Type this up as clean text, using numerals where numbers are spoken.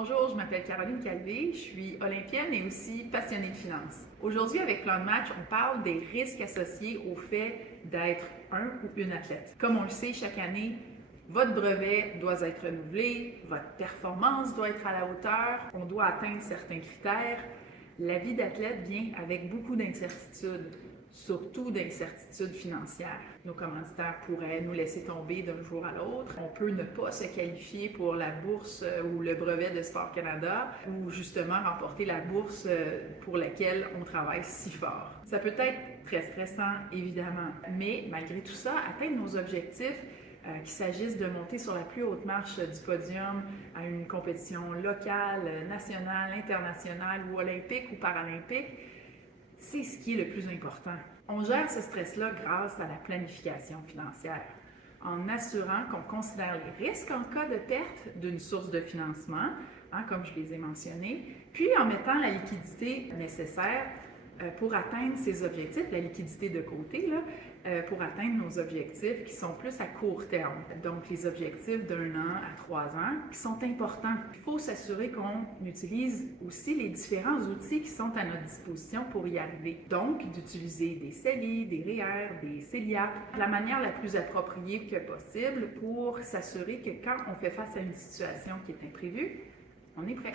Bonjour, je m'appelle Caroline Calvé, je suis olympienne et aussi passionnée de finances. Aujourd'hui, avec Plan de match, on parle des risques associés au fait d'être un ou une athlète. Comme on le sait, chaque année, votre brevet doit être renouvelé, votre performance doit être à la hauteur, on doit atteindre certains critères. La vie d'athlète vient avec beaucoup d'incertitudes, surtout d'incertitudes financières. Nos commanditaires pourraient nous laisser tomber d'un jour à l'autre. On peut ne pas se qualifier pour la bourse ou le brevet de Sport Canada ou justement remporter la bourse pour laquelle on travaille si fort. Ça peut être très stressant, évidemment, mais malgré tout ça, atteindre nos objectifs, qu'il s'agisse de monter sur la plus haute marche du podium à une compétition locale, nationale, internationale ou olympique ou paralympique, c'est ce qui est le plus important. On gère ce stress-là grâce à la planification financière, en assurant qu'on considère les risques en cas de perte d'une source de financement, comme je les ai mentionnés, puis en mettant la liquidité nécessaire pour atteindre ces objectifs, la liquidité de côté, pour atteindre nos objectifs qui sont plus à court terme. Donc, les objectifs d'1 an à 3 ans qui sont importants. Il faut s'assurer qu'on utilise aussi les différents outils qui sont à notre disposition pour y arriver. Donc, d'utiliser des CELI, des REER, des CELIA, de la manière la plus appropriée que possible pour s'assurer que quand on fait face à une situation qui est imprévue, on est prêt.